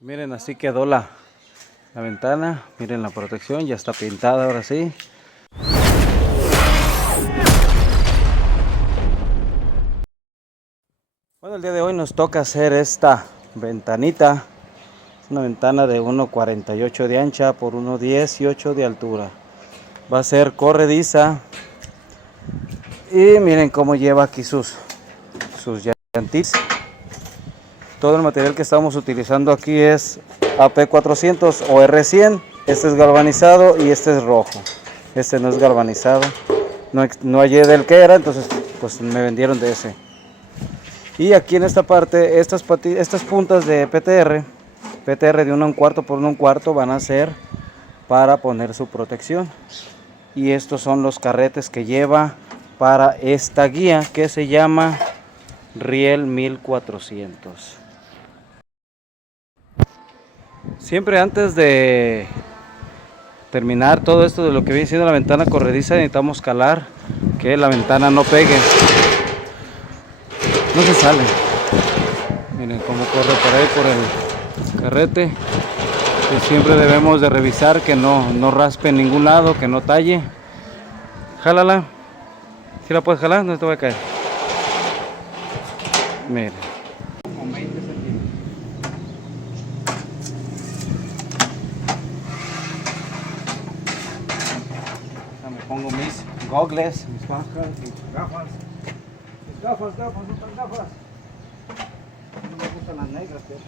Miren, así quedó la ventana. Miren la protección, ya está pintada ahora sí. Bueno, el día de hoy nos toca hacer esta ventanita. Es una ventana de 1,48 de ancha por 1,18 de altura. Va a ser corrediza. Y miren cómo lleva aquí sus llantitas. Todo el material que estamos utilizando aquí es AP400 o R100. Este es galvanizado y este es rojo. Este no es galvanizado. No hallé del que era, entonces pues me vendieron de ese. Y aquí en esta parte, estas puntas de PTR de 1,25 por 1,25 van a ser para poner su protección. Y estos son los carretes que lleva para esta guía que se llama Riel 1400. Siempre antes de terminar todo esto de lo que viene siendo la ventana corrediza, necesitamos calar que la ventana no pegue. No se sale. Miren cómo corre por ahí por el carrete. Y siempre debemos de revisar que no raspe en ningún lado, que no talle. Jálala. ¿Sí la puedes jalar? No te voy a caer. Miren. Con 20 centímetros. Me pongo mis goggles, mis gafas, mis gafas. Mis gafas, otras gafas. No me gustan las negras, pero...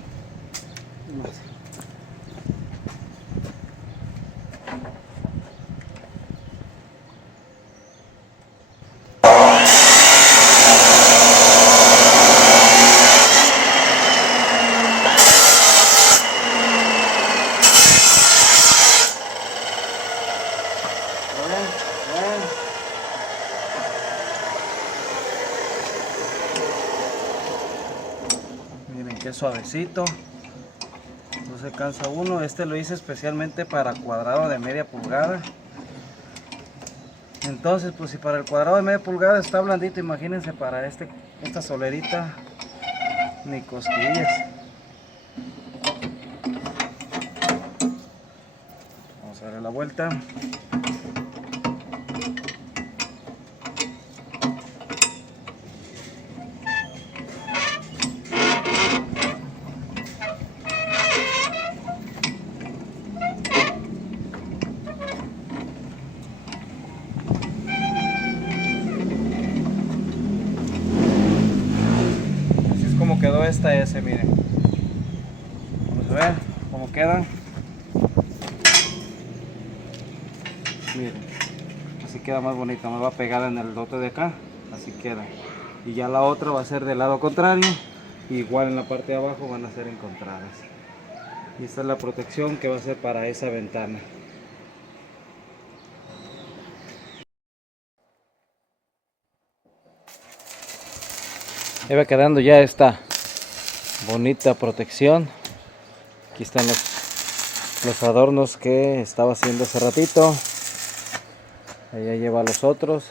Miren qué suavecito, no se cansa uno. Este lo hice especialmente para cuadrado de media pulgada. Entonces pues si para el cuadrado de media pulgada está blandito, imagínense para esta solerita, ni cosquillas. Vamos a darle la vuelta. Quedó esta S, miren. Vamos a ver cómo queda. Miren, así queda más bonita. Me va a pegar en el dote de acá, así queda. Y ya la otra va a ser del lado contrario, igual en la parte de abajo van a ser encontradas. Y esta es la protección que va a ser para esa ventana. Ahí va quedando ya esta bonita protección. Aquí están los adornos que estaba haciendo hace ratito. Allá lleva los otros.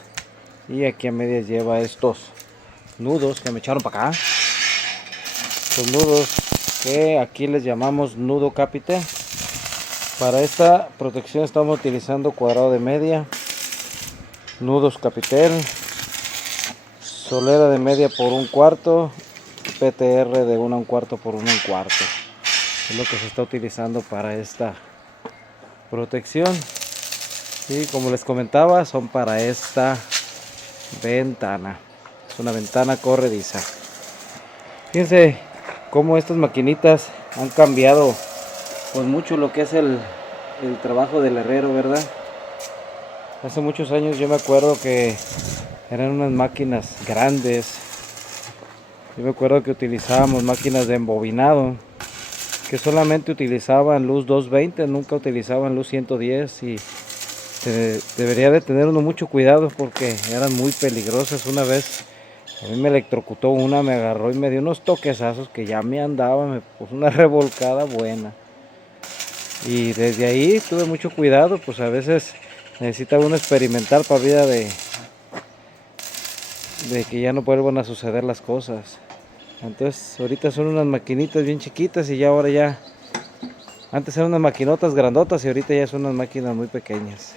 Y aquí a medias lleva estos nudos que me echaron para acá. Estos nudos que aquí les llamamos nudo capite. Para esta protección estamos utilizando cuadrado de media, nudos capitel, solera de media por 1/4, PTR de 1/4 por 1/4. Es lo que se está utilizando para esta protección. Y como les comentaba, son para esta ventana. Es una ventana corrediza. Fíjense cómo estas maquinitas han cambiado pues mucho lo que es el trabajo del herrero, ¿verdad? Hace muchos años yo me acuerdo que eran unas máquinas grandes. Yo me acuerdo que utilizábamos máquinas de embobinado que solamente utilizaban luz 220, nunca utilizaban luz 110, y debería de tener uno mucho cuidado porque eran muy peligrosas. Una vez a mí me electrocutó una, me agarró y me dio unos toquezazos que ya me andaba, me puso una revolcada buena. Y desde ahí tuve mucho cuidado, pues a veces necesita uno experimentar para vida de que ya no vuelvan a suceder las cosas. Entonces ahorita son unas maquinitas bien chiquitas y ya ahora ya Antes eran unas maquinotas grandotas y ahorita ya son unas máquinas muy pequeñas.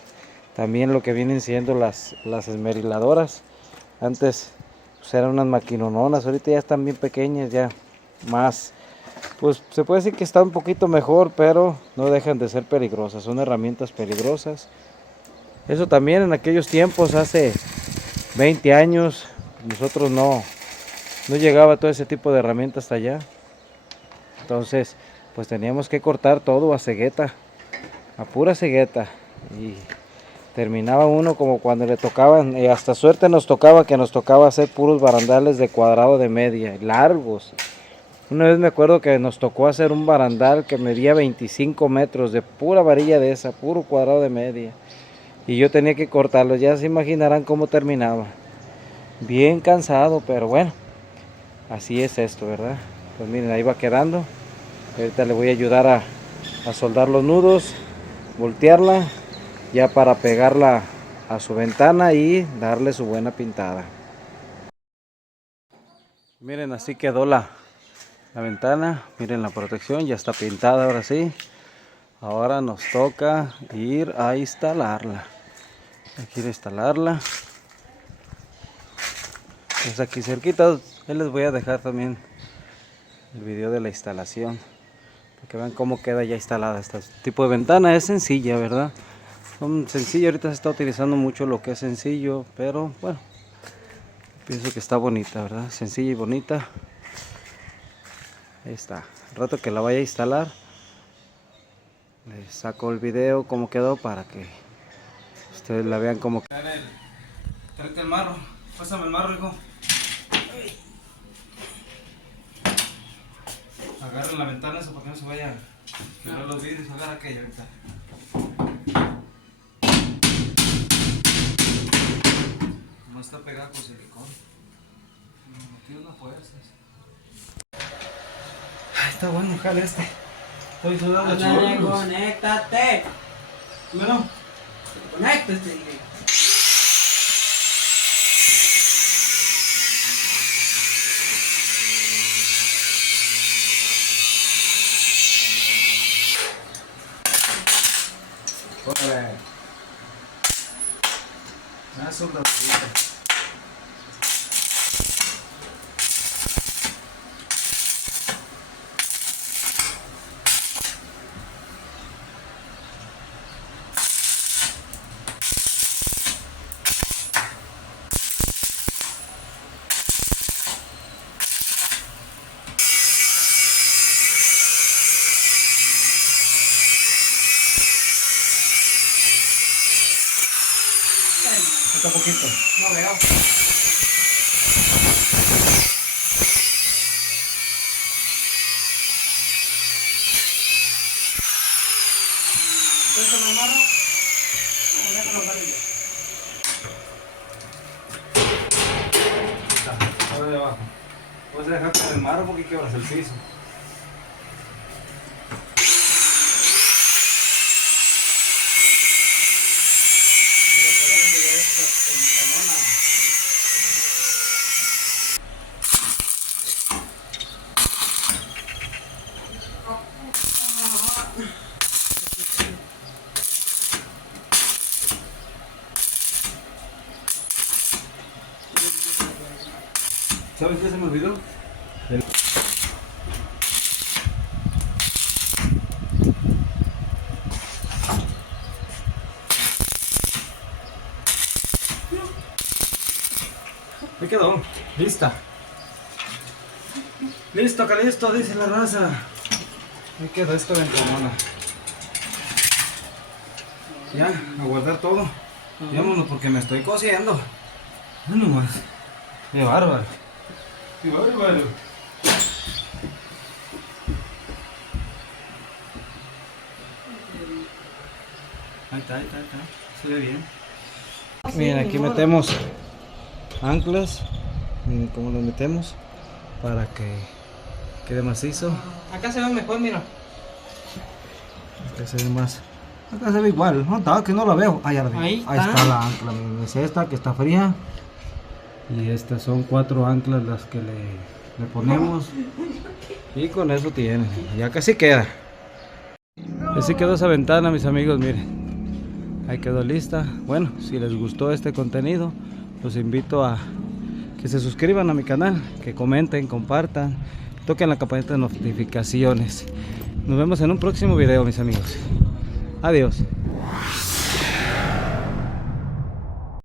También lo que vienen siendo las esmeriladoras. Antes pues eran unas maquinononas, ahorita ya están bien pequeñas, ya más. Pues se puede decir que están un poquito mejor, pero no dejan de ser peligrosas. Son herramientas peligrosas. Eso también en aquellos tiempos, hace 20 años, nosotros no llegaba todo ese tipo de herramientas hasta allá. Entonces, pues teníamos que cortar todo a cegueta, a pura cegueta. Y terminaba uno como cuando le tocaban, y hasta suerte nos tocaba que nos tocaba hacer puros barandales de cuadrado de media, largos. Una vez me acuerdo que nos tocó hacer un barandal que medía 25 metros de pura varilla de esa, puro cuadrado de media. Y yo tenía que cortarlo, ya se imaginarán cómo terminaba. Bien cansado, pero bueno, así es esto, ¿verdad? Pues miren, ahí va quedando. Ahorita le voy a ayudar a soldar los nudos, voltearla, ya para pegarla a su ventana y darle su buena pintada. Miren, así quedó la ventana. Miren la protección, ya está pintada ahora sí. Ahora nos toca ir a instalarla. Hay que ir a instalarla. Pues aquí cerquita, ahí les voy a dejar también el video de la instalación. Para que vean cómo queda ya instalada este tipo de ventana. Es sencilla, ¿verdad? Son sencillas, ahorita se está utilizando mucho lo que es sencillo, pero bueno, pienso que está bonita, ¿verdad? Sencilla y bonita. Ahí está. El rato que la vaya a instalar, les saco el video cómo quedó para que ustedes la vean como. Tráete el marro, pásame el marro, hijo. Agarren la ventana esa para que no se vaya a quebrar los vidrios. Agarra aquella ventana. No está pegada con silicón. No tiene una fuerza. Está bueno, jale este. Estoy sudando chorros. Conéctate. Bueno. Conéctate. Órale. Una soldadita. Está poquito. No veo. ¿Cuánto me amarro? No, déjalo agarrar yo. Está, ahora de abajo. Puedes dejar con el marro porque quebras el piso. ¿Sabes qué se me olvidó? Me quedó. Lista. Listo, Calisto, dice la raza. Me quedó esta ventanona. Ya, a guardar todo. Vámonos porque me estoy cociendo. No nomás. Qué bárbaro. Qué bárbaro. Ahí está. Se ve bien. Miren, aquí metemos anclas. Miren cómo las metemos para que quede macizo. Acá se ve mejor, mira. Acá se ve más. Acá se ve igual. No, está, que no la veo. Ah, ya la vi. Ahí Ahí está la ancla. Miren, es esta que está fría. Y estas son 4 anclas las que le ponemos. Y con eso tiene. Ya casi queda. Así quedó esa ventana, mis amigos, miren. Ahí quedó lista. Bueno, si les gustó este contenido, los invito a que se suscriban a mi canal, que comenten, compartan, toquen la campanita de notificaciones. Nos vemos en un próximo video, mis amigos. Adiós.